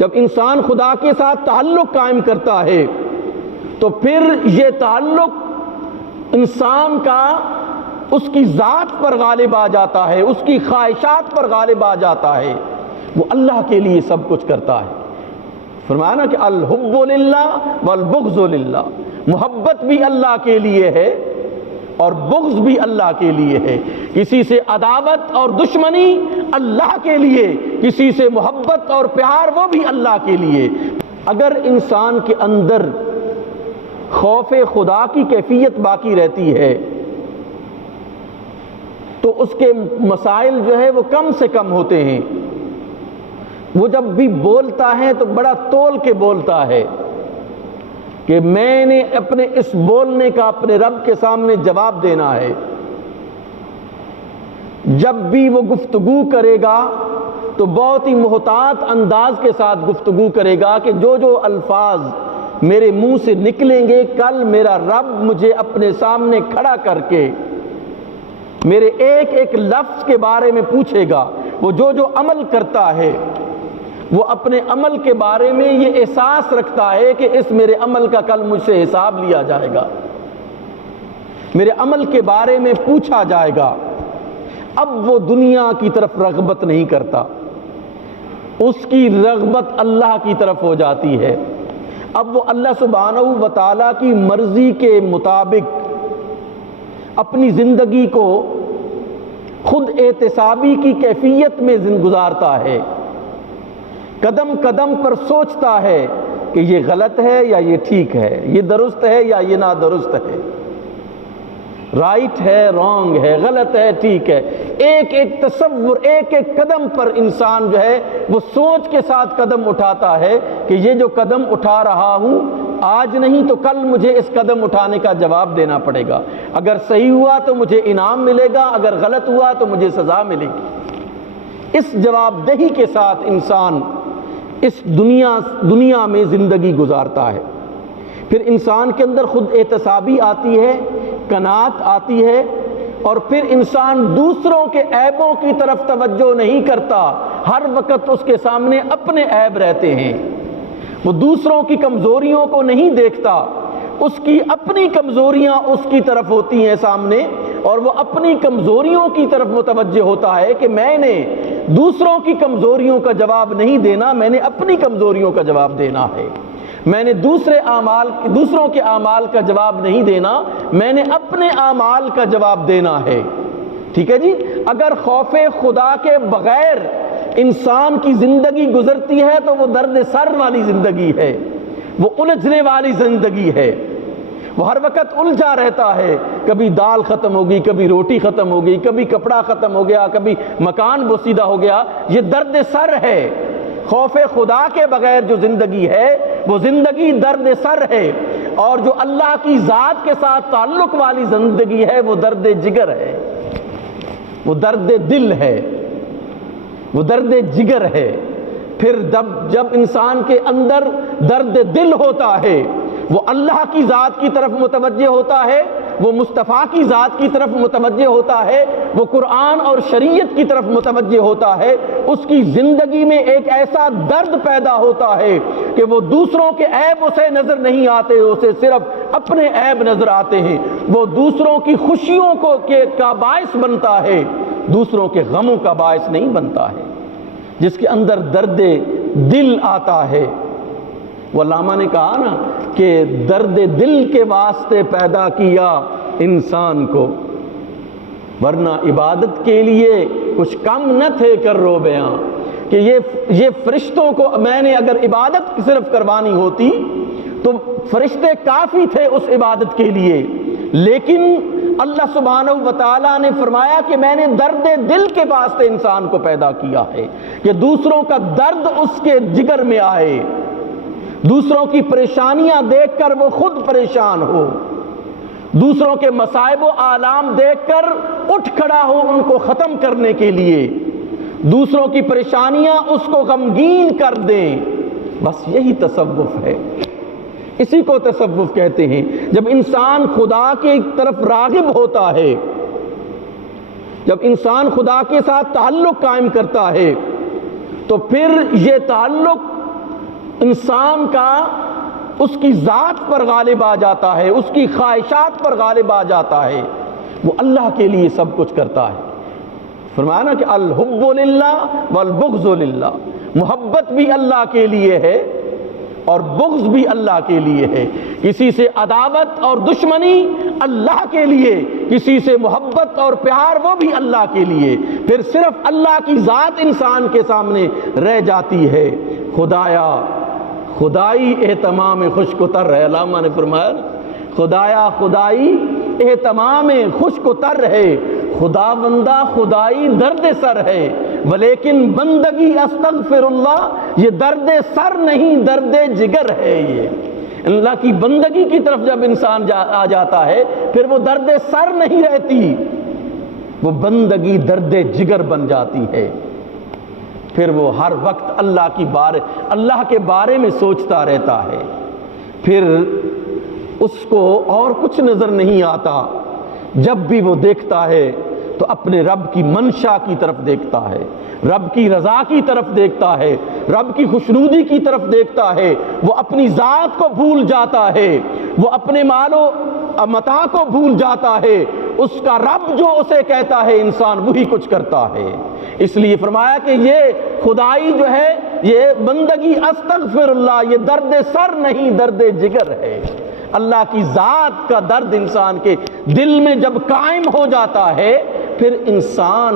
جب انسان خدا کے ساتھ تعلق قائم کرتا ہے تو پھر یہ تعلق انسان کا اس کی ذات پر غالب آ جاتا ہے، اس کی خواہشات پر غالب آ جاتا ہے، وہ اللہ کے لیے سب کچھ کرتا ہے۔ فرمایا نا کہ الحب للہ والبغض للہ، محبت بھی اللہ کے لیے ہے اور بغض بھی اللہ کے لیے ہے۔ کسی سے عداوت اور دشمنی اللہ کے لیے، کسی سے محبت اور پیار وہ بھی اللہ کے لیے۔ اگر انسان کے اندر خوف خدا کی کیفیت باقی رہتی ہے تو اس کے مسائل جو ہے وہ کم سے کم ہوتے ہیں۔ وہ جب بھی بولتا ہے تو بڑا تول کے بولتا ہے کہ میں نے اپنے اس بولنے کا اپنے رب کے سامنے جواب دینا ہے۔ جب بھی وہ گفتگو کرے گا تو بہت ہی محتاط انداز کے ساتھ گفتگو کرے گا کہ جو جو الفاظ میرے منہ سے نکلیں گے کل میرا رب مجھے اپنے سامنے کھڑا کر کے میرے ایک ایک لفظ کے بارے میں پوچھے گا۔ وہ جو جو عمل کرتا ہے وہ اپنے عمل کے بارے میں یہ احساس رکھتا ہے کہ اس میرے عمل کا کل مجھ سے حساب لیا جائے گا، میرے عمل کے بارے میں پوچھا جائے گا۔ اب وہ دنیا کی طرف رغبت نہیں کرتا، اس کی رغبت اللہ کی طرف ہو جاتی ہے۔ اب وہ اللہ سبحانہ و تعالیٰ کی مرضی کے مطابق اپنی زندگی کو خود احتسابی کی کیفیت میں گزارتا ہے، قدم قدم پر سوچتا ہے کہ یہ غلط ہے یا یہ ٹھیک ہے، یہ درست ہے یا یہ نادرست ہے، رائٹ ہے رانگ ہے، غلط ہے ٹھیک ہے۔ ایک ایک تصور، ایک ایک قدم پر انسان جو ہے وہ سوچ کے ساتھ قدم اٹھاتا ہے کہ یہ جو قدم اٹھا رہا ہوں آج نہیں تو کل مجھے اس قدم اٹھانے کا جواب دینا پڑے گا۔ اگر صحیح ہوا تو مجھے انعام ملے گا، اگر غلط ہوا تو مجھے سزا ملے گی۔ اس جواب دہی کے ساتھ انسان اس دنیا میں زندگی گزارتا ہے۔ پھر انسان کے اندر خود احتسابی آتی ہے، قناعت آتی ہے، اور پھر انسان دوسروں کے عیبوں کی طرف توجہ نہیں کرتا، ہر وقت اس کے سامنے اپنے عیب رہتے ہیں۔ وہ دوسروں کی کمزوریوں کو نہیں دیکھتا، اس کی اپنی کمزوریاں اس کی طرف ہوتی ہیں سامنے، اور وہ اپنی کمزوریوں کی طرف متوجہ ہوتا ہے کہ میں نے دوسروں کی کمزوریوں کا جواب نہیں دینا، میں نے اپنی کمزوریوں کا جواب دینا ہے۔ میں نے دوسروں کے اعمال کا جواب نہیں دینا، میں نے اپنے اعمال کا جواب دینا ہے۔ ٹھیک ہے جی۔ اگر خوف خدا کے بغیر انسان کی زندگی گزرتی ہے تو وہ درد سر والی زندگی ہے، وہ الجھنے والی زندگی ہے، وہ ہر وقت الجھا رہتا ہے۔ کبھی دال ختم ہوگی، کبھی روٹی ختم ہوگی، کبھی کپڑا ختم ہو گیا، کبھی مکان بوسیدہ ہو گیا، یہ درد سر ہے۔ خوف خدا کے بغیر جو زندگی ہے وہ زندگی درد سر ہے، اور جو اللہ کی ذات کے ساتھ تعلق والی زندگی ہے وہ درد جگر ہے، وہ درد دل ہے، وہ درد جگر ہے۔ پھر جب انسان کے اندر درد دل ہوتا ہے، وہ اللہ کی ذات کی طرف متوجہ ہوتا ہے، وہ مصطفیٰ کی ذات کی طرف متوجہ ہوتا ہے، وہ قرآن اور شریعت کی طرف متوجہ ہوتا ہے، اس کی زندگی میں ایک ایسا درد پیدا ہوتا ہے کہ وہ دوسروں کے عیب اسے نظر نہیں آتے، اسے صرف اپنے عیب نظر آتے ہیں۔ وہ دوسروں کی خوشیوں کا باعث بنتا ہے، دوسروں کے غموں کا باعث نہیں بنتا ہے۔ جس کے اندر درد دل آتا ہے، وہ علامہ نے کہا نا کہ درد دل کے واسطے پیدا کیا انسان کو، ورنہ عبادت کے لیے کچھ کم نہ تھے کر رو بیاں۔ کہ یہ فرشتوں کو میں نے اگر عبادت صرف کروانی ہوتی تو فرشتے کافی تھے اس عبادت کے لیے، لیکن اللہ سبحانہ و تعالیٰ نے فرمایا کہ میں نے درد دل کے واسطے انسان کو پیدا کیا ہے، کہ دوسروں کا درد اس کے جگر میں آئے، دوسروں کی پریشانیاں دیکھ کر وہ خود پریشان ہو، دوسروں کے مصائب و آلام دیکھ کر اٹھ کھڑا ہو ان کو ختم کرنے کے لیے، دوسروں کی پریشانیاں اس کو غمگین کر دیں۔ بس یہی تصوف ہے، اسی کو تصوف کہتے ہیں۔ جب انسان خدا کی طرف راغب ہوتا ہے، جب انسان خدا کے ساتھ تعلق قائم کرتا ہے تو پھر یہ تعلق انسان کا اس کی ذات پر غالب آ جاتا ہے، اس کی خواہشات پر غالب آ جاتا ہے، وہ اللہ کے لیے سب کچھ کرتا ہے۔ فرمایا نا کہ الحب للہ والبغض للہ، محبت بھی اللہ کے لیے ہے اور بغض بھی اللہ کے لیے ہے۔ کسی سے عداوت اور دشمنی اللہ کے لیے، کسی سے محبت اور پیار وہ بھی اللہ کے لیے، پھر صرف اللہ کی ذات انسان کے سامنے رہ جاتی ہے۔ خدایا خدائی اہتمام خشک و تر ہے، علامہ نے فرمایا خدایا خدائی اہتمام خشک و تر ہے، خدا بندہ خدائی درد سر ہے، ولیکن بندگی استغفر اللہ یہ درد سر نہیں درد جگر ہے۔ یہ اللہ کی بندگی کی طرف جب انسان آ جاتا ہے پھر وہ درد سر نہیں رہتی، وہ بندگی درد جگر بن جاتی ہے۔ پھر وہ ہر وقت اللہ کے بارے میں سوچتا رہتا ہے، پھر اس کو اور کچھ نظر نہیں آتا۔ جب بھی وہ دیکھتا ہے تو اپنے رب کی منشا کی طرف دیکھتا ہے، رب کی رضا کی طرف دیکھتا ہے، رب کی خوشنودی کی طرف دیکھتا ہے۔ وہ اپنی ذات کو بھول جاتا ہے، وہ اپنے مال و متاع کو بھول جاتا ہے، اس کا رب جو اسے کہتا ہے انسان وہی کچھ کرتا ہے۔ اس لیے فرمایا کہ یہ خدائی جو ہے یہ بندگی استغفر اللہ یہ درد سر نہیں درد جگر ہے۔ اللہ کی ذات کا درد انسان کے دل میں جب قائم ہو جاتا ہے پھر انسان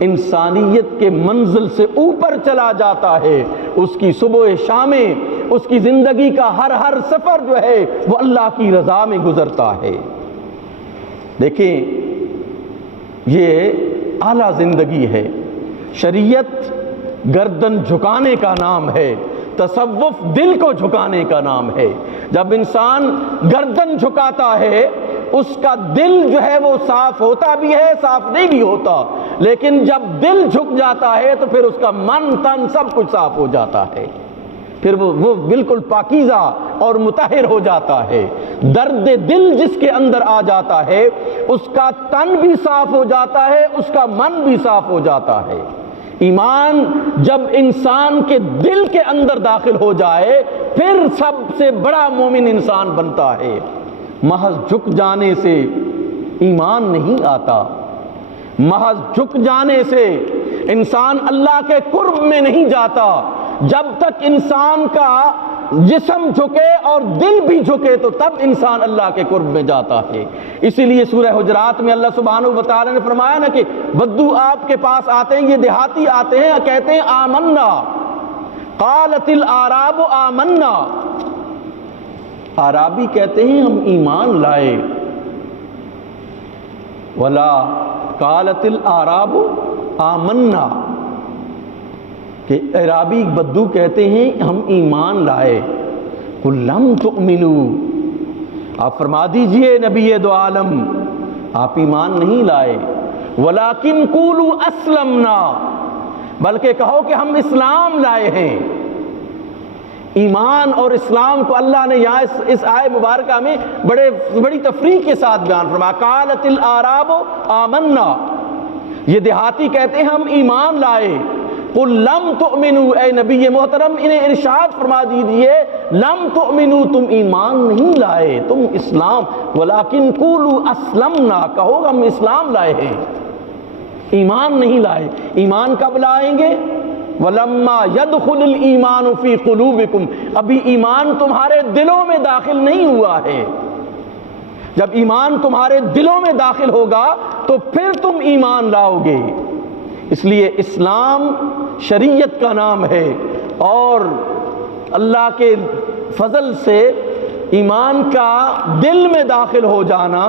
انسانیت کے منزل سے اوپر چلا جاتا ہے۔ اس کی صبح شامیں، اس کی زندگی کا ہر سفر جو ہے وہ اللہ کی رضا میں گزرتا ہے۔ دیکھیں یہ اعلیٰ زندگی ہے۔ شریعت گردن جھکانے کا نام ہے، تصوف دل کو جھکانے کا نام ہے۔ جب انسان گردن جھکاتا ہے اس کا دل جو ہے وہ صاف ہوتا بھی ہے، صاف نہیں بھی ہوتا، لیکن جب دل جھک جاتا ہے تو پھر اس کا من تن سب کچھ صاف ہو جاتا ہے، پھر وہ بالکل پاکیزہ اور مطہر ہو جاتا ہے۔ درد دل جس کے اندر آ جاتا ہے اس کا تن بھی صاف ہو جاتا ہے، اس کا من بھی صاف ہو جاتا ہے۔ ایمان جب انسان کے دل کے اندر داخل ہو جائے پھر سب سے بڑا مومن انسان بنتا ہے۔ محض جھک جانے سے ایمان نہیں آتا، محض جھک جانے سے انسان اللہ کے قرب میں نہیں جاتا۔ جب تک انسان کا جسم جھکے اور دل بھی جھکے تو تب انسان اللہ کے قرب میں جاتا ہے۔ اسی لیے سورہ حجرات میں اللہ سبحانہ و تعالی نے فرمایا نا کہ بدو آپ کے پاس آتے ہیں، یہ دیہاتی آتے ہیں، کہتے ہیں آمنا، قالت الاعراب آمنا، اعرابی کہتے ہیں ہم ایمان لائے، ولا قالت الاعراب آمنا، کہ اعرابی بدو کہتے ہیں ہم ایمان لائے۔ قل لم تؤمنوا، آپ فرما دیجئے نبی دو عالم آپ ایمان نہیں لائے، ولکن قولوا اسلمنا، بلکہ کہو کہ ہم اسلام لائے ہیں۔ ایمان اور اسلام کو اللہ نے یہاں اس آیت مبارکہ میں بڑی تفریق کے ساتھ بیان فرمایا۔ قالت الاعراب آمنا، یہ دیہاتی کہتے ہیں ہم ایمان لائے۔ قل لم تؤمنوا، اے نبی محترم انہیں ارشاد فرما دیجئے لم تؤمنوا، تم ایمان نہیں لائے، تم اسلام، ولکن قولوا اسلمنا، کہو ہم اسلام لائے ہیں، ایمان نہیں لائے۔ ایمان کب لائیں گے؟ وَلَمَّا يَدْخُلِ الْإِيمَانُ فِي قُلُوبِكُمْ، ابھی ایمان تمہارے دلوں میں داخل نہیں ہوا ہے۔ جب ایمان تمہارے دلوں میں داخل ہوگا تو پھر تم ایمان لاؤ گے۔ اس لیے اسلام شریعت کا نام ہے، اور اللہ کے فضل سے ایمان کا دل میں داخل ہو جانا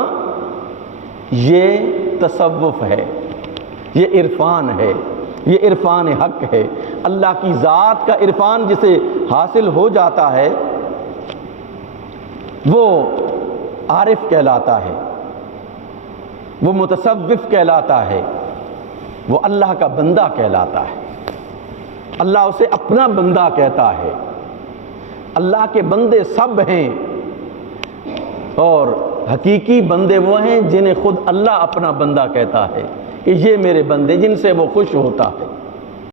یہ تصوف ہے، یہ عرفان ہے، یہ عرفان حق ہے۔ اللہ کی ذات کا عرفان جسے حاصل ہو جاتا ہے وہ عارف کہلاتا ہے، وہ متصوف کہلاتا ہے، وہ اللہ کا بندہ کہلاتا ہے۔ اللہ اسے اپنا بندہ کہتا ہے۔ اللہ کے بندے سب ہیں، اور حقیقی بندے وہ ہیں جنہیں خود اللہ اپنا بندہ کہتا ہے کہ یہ میرے بندے جن سے وہ خوش ہوتا ہے۔